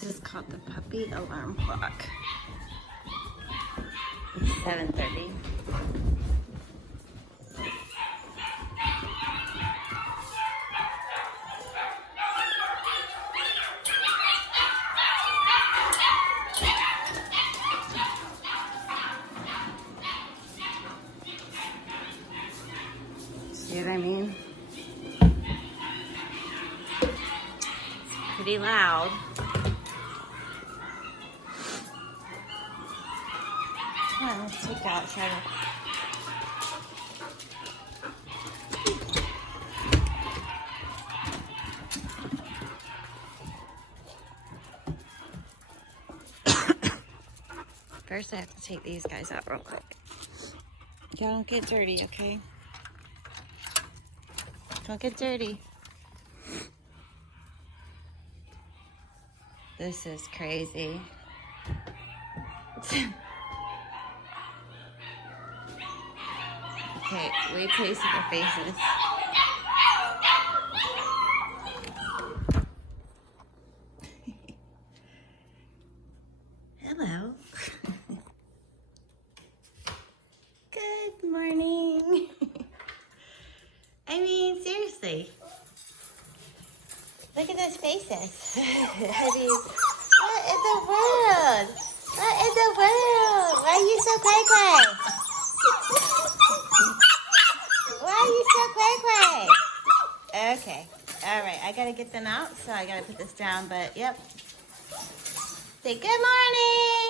This is called the puppy alarm clock. It's 7:30. See what I mean? It's pretty loud. Come on, let's take out outside. First, I have to take these guys out real quick. Y'all don't get dirty, okay? Don't get dirty. This is crazy. Okay, wait till you see their faces. Hello. Good morning. I mean, seriously. Look at those faces. I mean, what in the world? What in the world? Why are you so cray-cray? Why are you so cray-cray? Okay. All right. I got to get them out, so I got to put this down. But, yep. Say good morning.